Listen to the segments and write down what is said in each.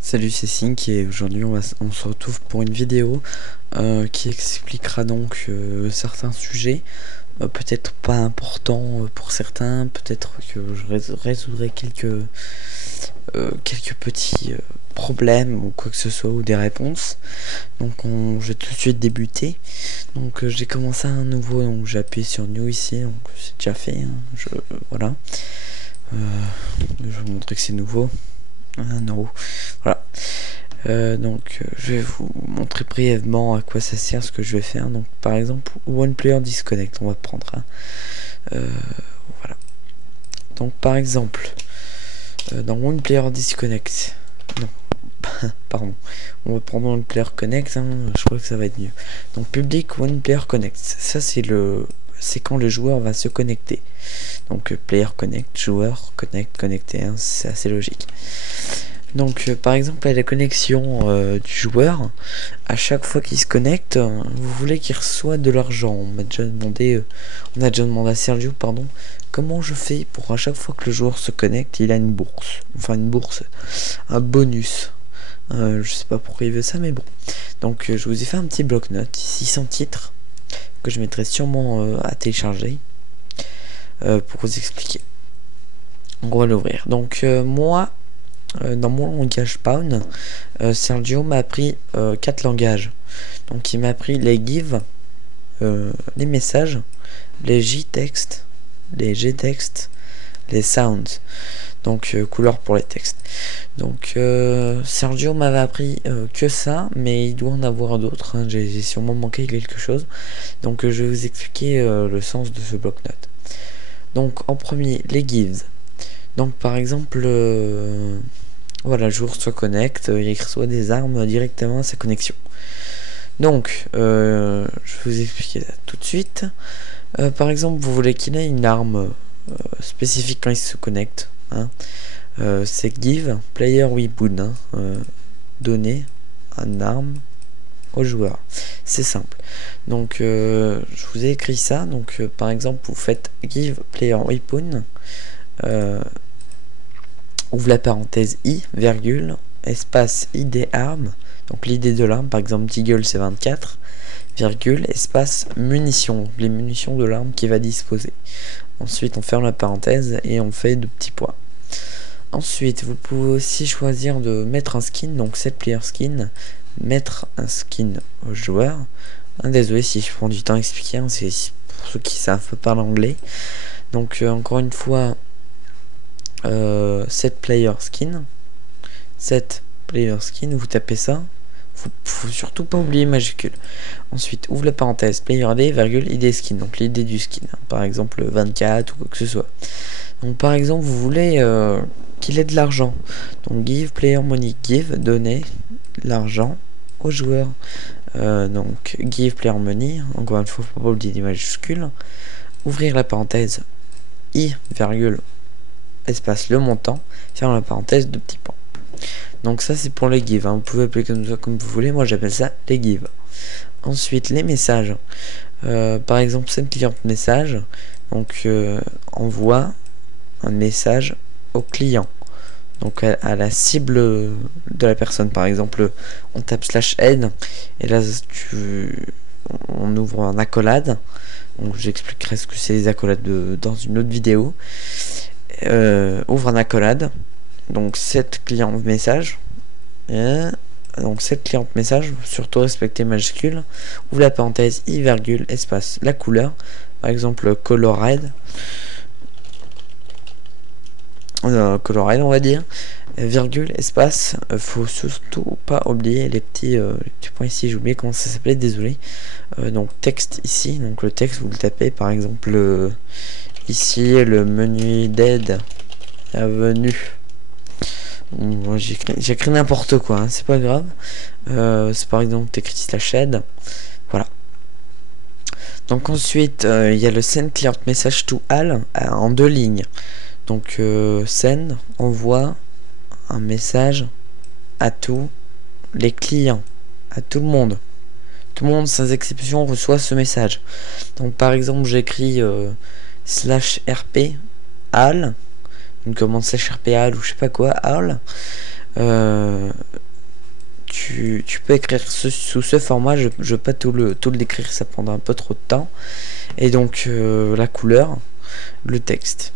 Salut, c'est Sink et aujourd'hui on se retrouve pour une vidéo qui expliquera donc certains sujets, peut-être pas importants pour certains, peut-être que je résoudrai quelques petits problèmes ou quoi que ce soit ou des réponses. Donc je vais tout de suite débuter. Donc j'ai commencé un nouveau, donc j'ai appuyé sur New ici, donc c'est déjà fait, hein, voilà. Je vais vous montrer que c'est nouveau. No. Voilà. Je vais vous montrer brièvement à quoi ça sert, ce que je vais faire. Donc par exemple One Player Disconnect, on va prendre voilà. Donc par exemple dans One Player Disconnect, non pardon, on va prendre One Player Connect, hein, je crois que ça va être mieux. Donc Public One Player Connect, ça c'est quand le joueur va se connecter. Donc Player Connect, joueur Connect, connecté, hein, c'est assez logique. Donc par exemple à la connexion du joueur, à chaque fois qu'il se connecte, vous voulez qu'il reçoive de l'argent. On a déjà demandé à Sergio, pardon, comment je fais pour à chaque fois que le joueur se connecte, il a une bourse. Enfin une bourse, un bonus. Je sais pas pourquoi il veut ça, mais bon. Donc je vous ai fait un petit bloc-notes ici sans titre, que je mettrai sûrement à télécharger pour vous expliquer. On va l'ouvrir. Donc moi, dans mon langage Spawn, Sergio m'a appris 4 langages. Donc il m'a appris les give, les messages, les j-text, les g-text, les sounds. Donc couleur pour les textes. Donc Sergio m'avait appris que ça, mais il doit en avoir d'autres, hein. J'ai sûrement manqué quelque chose. Donc je vais vous expliquer le sens de ce bloc-notes. Donc en premier, les gives. Donc par exemple, voilà, le joueur se connecte, il reçoit des armes directement à sa connexion. Donc, je vais vous expliquer ça tout de suite. Par exemple, vous voulez qu'il ait une arme spécifique quand il se connecte, hein. C'est give player weapon, hein, donner une arme au joueur. C'est simple. Donc, je vous ai écrit ça. Donc, par exemple, vous faites give player weapon. Ouvre la parenthèse i, virgule, espace id arme, donc l'idée de l'arme, par exemple Deagle c'est 24, virgule, espace munitions, les munitions de l'arme qui va disposer. Ensuite on ferme la parenthèse et on fait 2 petits points. Ensuite vous pouvez aussi choisir de mettre un skin, donc set player skin, mettre un skin au joueur. Désolé si je prends du temps à expliquer, hein, c'est pour ceux qui savent pas l'anglais. Donc encore une fois, set player skin, vous tapez ça, faut surtout pas oublier majuscule. Ensuite ouvre la parenthèse player d virgule id skin, donc l'idée du skin, hein, par exemple 24 ou quoi que ce soit. Donc par exemple vous voulez qu'il ait de l'argent, donc give player money, give, donner l'argent au joueur. Donc give player money, encore une fois faut pas oublier des majuscules, ouvrir la parenthèse i virgule espace le montant, ferme la parenthèse, 2 petits points. Donc ça c'est pour les give, hein. Vous pouvez appeler comme ça comme vous voulez, moi j'appelle ça les give. Ensuite les messages, par exemple c'est client message, donc envoie un message au client, donc à la cible de la personne. Par exemple on tape /aide et là on ouvre un accolade, donc j'expliquerai ce que c'est les accolades dans une autre vidéo. Ouvre un accolade, donc set client message, donc set client message, surtout respecter majuscule, ouvre la parenthèse i virgule espace la couleur, par exemple color red, on va dire, virgule espace, faut surtout pas oublier les petits points ici, j'ai oublié comment ça s'appelait, désolé. Donc texte ici, donc le texte vous le tapez, par exemple ici le menu d'aide avenue. Bon, j'écris n'importe quoi, hein, c'est pas grave. C'est par exemple t'écris /aide, voilà. Donc ensuite il y a le send client message to all en 2 lignes. Donc send envoie un message à tous les clients, à tout le monde. Tout le monde sans exception reçoit ce message. Donc par exemple j'écris /rp all, une commande /rp all ou je sais pas quoi all, tu peux écrire sous ce format. Je vais pas tout le décrire, ça prendra un peu trop de temps. Et donc la couleur, le texte.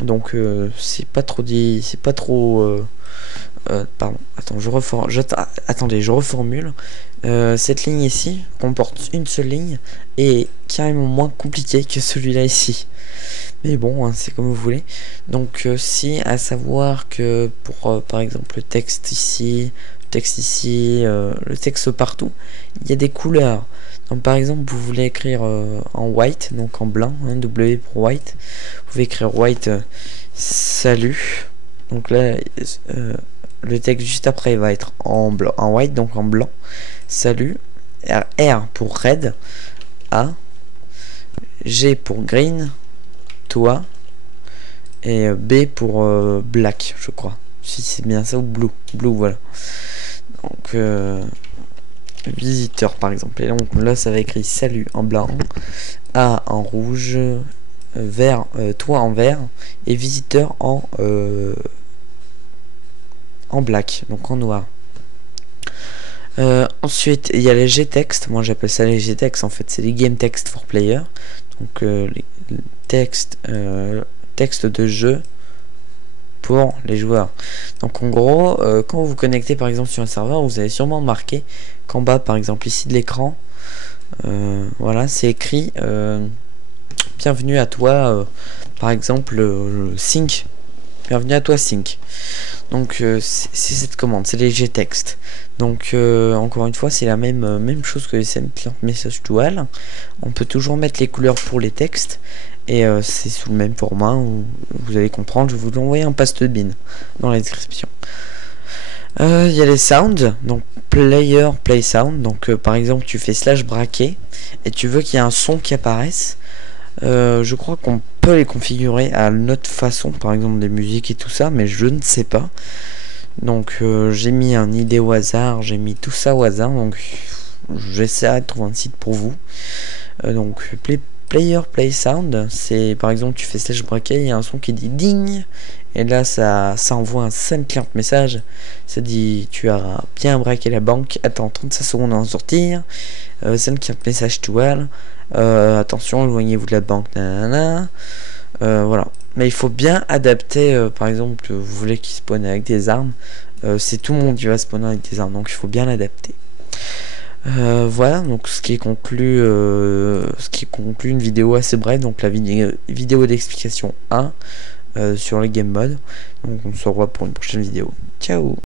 Donc c'est pas trop dit, c'est pas trop pardon, attends, attendez, je reformule. Cette ligne ici comporte une seule ligne et carrément moins compliquée que celui-là ici. Mais bon, hein, c'est comme vous voulez. Donc si, à savoir que pour par exemple le texte ici, le texte partout, il y a des couleurs. Donc par exemple, vous voulez écrire en white, donc en blanc, hein, W pour white. Vous pouvez écrire white salut. Donc là, le texte juste après va être en blanc, en white, donc en blanc. Salut. R pour red. A. G pour green. Toi. Et B pour black, je crois. Si c'est bien ça, ou blue. Blue, voilà. Donc visiteur par exemple. Et donc là ça va écrit salut en blanc. A en rouge. Vert, toi en vert. Et visiteur en black, donc en noir. Ensuite il y a les G-text. Moi j'appelle ça les G-text, en fait c'est les game text for player. Donc les textes texte de jeu pour les joueurs. Donc en gros quand vous vous connectez par exemple sur un serveur, vous avez sûrement remarqué qu'en bas par exemple ici de l'écran, voilà, c'est écrit bienvenue à toi, par exemple sync. Bienvenue à toi sync. Donc c'est cette commande, c'est les G-text. Donc encore une fois, c'est la même chose que les Client Message Dual. On peut toujours mettre les couleurs pour les textes. Et c'est sous le même format où vous allez comprendre. Je vais vous envoyer un paste bin dans la description. Il y a les sounds, donc player play sound. Donc par exemple tu fais slash braquet et tu veux qu'il y ait un son qui apparaisse. Je crois qu'on peut les configurer à notre façon, par exemple des musiques et tout ça, mais je ne sais pas. Donc j'ai mis une idée au hasard, j'ai mis tout ça au hasard, donc j'essaierai de trouver un site pour vous. Donc player play sound, c'est par exemple tu fais slash braquet, il y a un son qui dit ding, et là ça envoie un send client message, ça dit tu as bien braqué la banque, attends 35 secondes à en sortir, send client message to all, attention éloignez-vous de la banque, nanana. Voilà, mais il faut bien adapter. Par exemple vous voulez qu'il spawn avec des armes, c'est tout le monde qui va spawner avec des armes, donc il faut bien l'adapter. Voilà, donc ce qui conclut une vidéo assez brève, donc la vidéo d'explication 1 sur le game mode. Donc on se revoit pour une prochaine vidéo. Ciao.